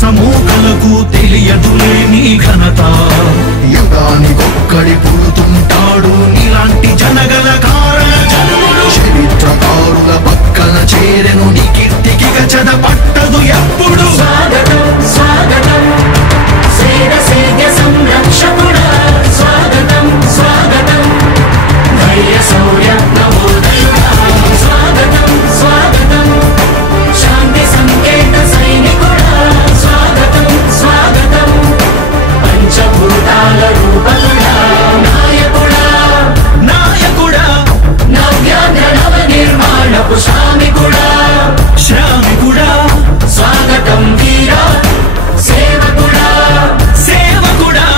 సమూకలకు తెలియదులే నీ ఘనత. యుగానికొక్కడి పుడుతుంటాడు నీలాంటి జనగల కారణ జన్ముడు. చరిత్రకారుల పక్కన చేరెను నీ కీర్తికి గచద పట్టదు ఎప్పుడు. స్వాగతం స్వాగతం సేద సంరక్షకుడా, స్వాగతం స్వాగతం ధైర్య శౌర్య నవోదయుడా, స్వాగతం స్వాగతం శాంతి సంకేత సైనికుడా, స్వాగతం స్వాగతం పంచభూతాల రూపకుడా, నాయకుడా నాయకుడా నవ్యాంధ్ర నవ నిర్మాణపు శ్రామికుడా, శ్రామికుడా స్వాగతం వీరా సేవకుడా, సేవకుడా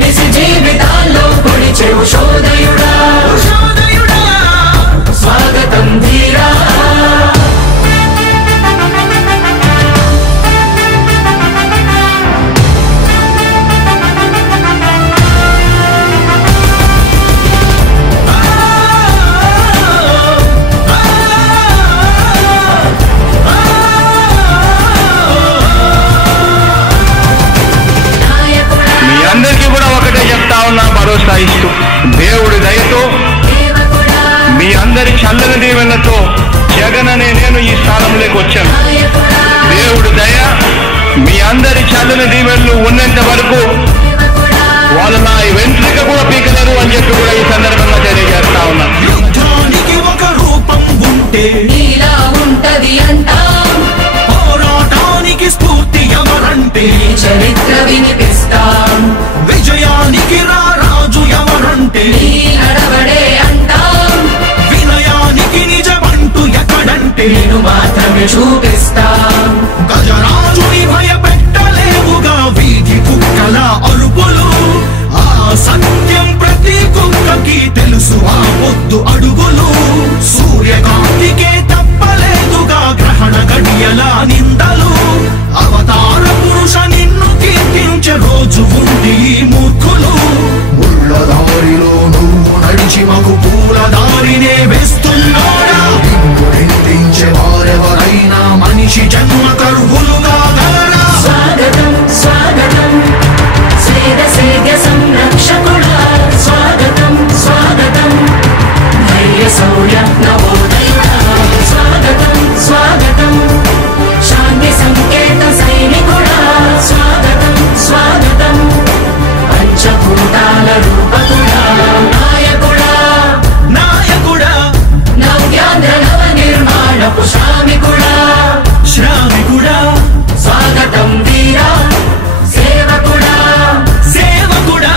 నిజ జీవితాల్లో పొడిచే ఉషోదయుడా, ఉషోదయుడా స్వాగతం ధీరా. అందరికీ కూడా ఒకటే చెప్తా ఉన్నా, భరోసా ఇస్తూ దేవుడి దయతో మీ అందరి చల్లని దీవెనలతో జగన్ అనే నేను ఈ స్థానంలోకి వచ్చాను. దేవుడి దయ మీ అందరి చల్లని దీవెనలు ఉన్నంత వరకు వాళ్ళు నా వెంట్రుక కూడా పీకలేరు అని చెప్పి కూడా ఈ సందర్భంగా తెలియజేస్తా ఉన్నాను. యుద్ధానికి ఒక రూపం ఉంటే నీలా ఉంటది అంటాం, పోరాటానికి స్ఫూర్తి ఎవరంటే చరిత్ర వినిపిస్తాం, విజయానికి రారాజు ఎవరంటే నీ నడవడే అంటాం, వినయానికి నిజమంటూ ఎక్కడంటే నేను మాత్రమే చూపిస్తాం. గజరాజుని భయపెట్టలేవుగా వీధి కుక్కల అరుపులు. ఆ సత్యం ప్రతి కుక్కకి తెలుసు ఆ పొద్దు అడుగులు. సూర్యకాంతికే తప్పలేదుగా గ్రహణ గడియల నిందలు. అవతార పురుష నిన్ను కీర్తించే రోజు ఉంది ఈ మూర్ఖులు. ముళ్ళ దారిలో నువ్వు నడిచి మగు పూల దారినే వేస్తున్నాడా. నిన్ను నిందించే వారెవరైనా మనిషి జన్మ కర్వులుగా గలరా. స్వాగతం స్వాగతం సేద సంరక్షకుడా, స్వాగతం స్వాగతం ధైర్య శౌర్య నవోదయుడా, స్వాగతం స్వాగతం శాంతి సంకేత సైనికుడా, స్వాగతం స్వాగతం పంచభూతాల రూపకుడా, నాయకుడా నాయకుడా నవ్యాంధ్ర నవ నిర్మాణపు శ్రామికుడా, శ్రామికుడా స్వాగతం వీరా సేవకుడా, సేవకుడా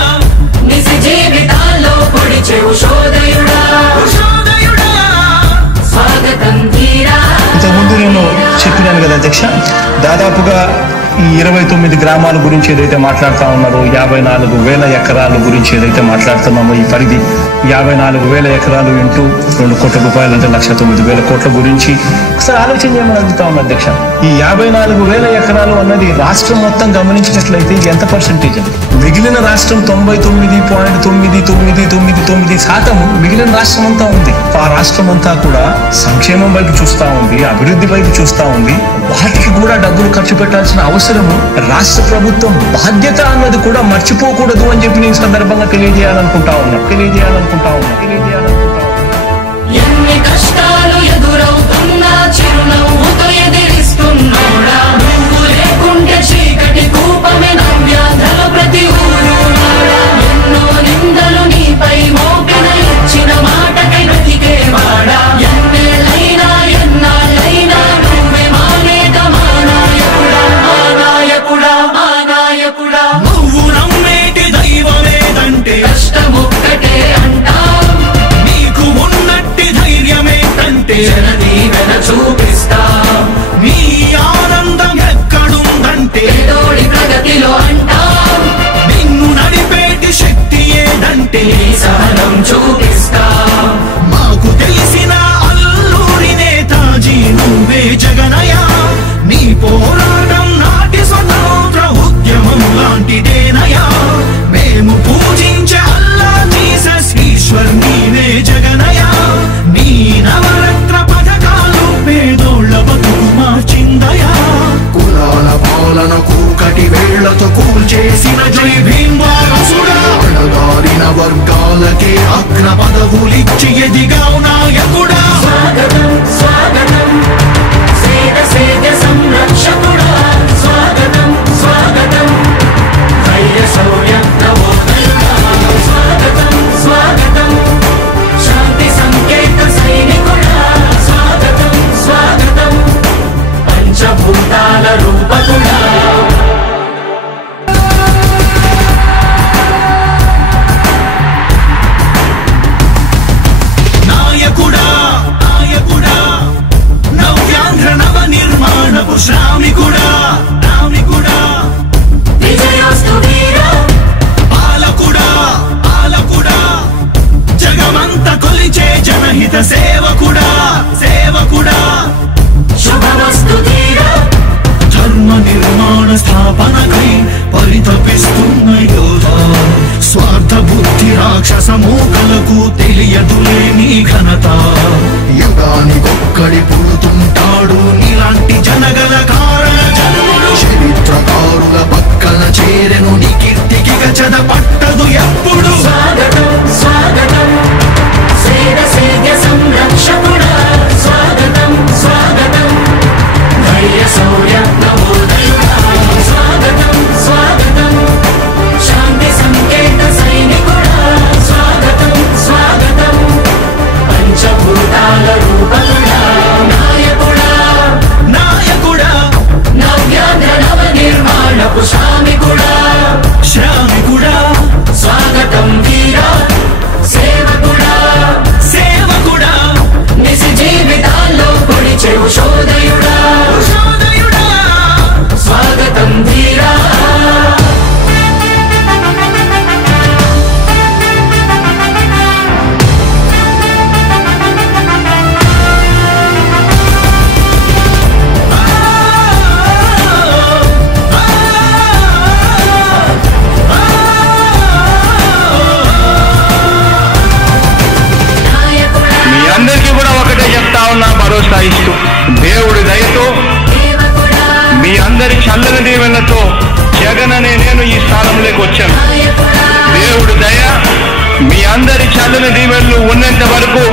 నిజ జీవితాల్లో పొడిచే ఉషోదయుడా, ఉషోదయుడా స్వాగతం ధీరా. ఇంతకుముందు నేను చెప్పినాను కదా అధ్యక్ష, దాదాపుగా ఈ 29 గ్రామాల గురించి ఏదైతే మాట్లాడుతూ ఉన్నారో, 54,000 ఎకరాల గురించి ఏదైతే మాట్లాడుతున్నామో, ఈ పరిధి 54,000 ఎకరాలు ఇంటూ 2 కోట్ల రూపాయలు అంటే 1,09,000 కోట్ల గురించి ఒకసారి ఆలోచన చేయమని అడుగుతా ఉన్నా అధ్యక్ష. ఈ 54,000 ఎకరాలు అన్నది రాష్ట్రం మొత్తం గమనించినట్లయితే ఎంత పర్సెంటేజ్ అది? మిగిలిన రాష్ట్రం 99.9999% మిగిలిన రాష్ట్రం అంతా ఉంది. ఆ రాష్ట్రం అంతా కూడా సంక్షేమం వైపు చూస్తా ఉంది, అభివృద్ధి వైపు చూస్తా ఉంది. వాటికి కూడా డబ్బులు ఖర్చు పెట్టాల్సిన అవసరము రాష్ట్ర ప్రభుత్వం బాధ్యత అన్నది కూడా మర్చిపోకూడదు అని చెప్పి నేను సందర్భంగా తెలియజేయాలనుకుంటా ఉన్నా. ఎన్ని కష్టాలు ఎదురవుతున్నా చిరునవ్వుతో ఎదిరిస్తున్నాడా, నువ్వు లేకుంటే చీకటి కూపమే నవ్యాంధ్రలో ప్రతి ఊరు నాడా. ఎన్నో నిందలు నీపై మోపిన ఇచ్చిన మాటకై బ్రతికేవాడా, ఎన్నేళ్ళైనా ఎన్నాళ్ళైనా నువ్వే మా నేత, మా నాయకుడా, మా నాయకుడా, మా నాయకుడా. నువ్వు నమ్మేటి దైవమేదంటే కష్టమొక్కటే అంటాం, నీకు ఉన్నట్టి ధైర్యమే దేవుడి దయతో మీ అందరి చల్లని దీవెనలతో జగన్ అనే నేను ఈ స్థానంలోకి వచ్చాను. దేవుడి దయ మీ అందరి చల్లని దీవెనలు ఉన్నంత వరకు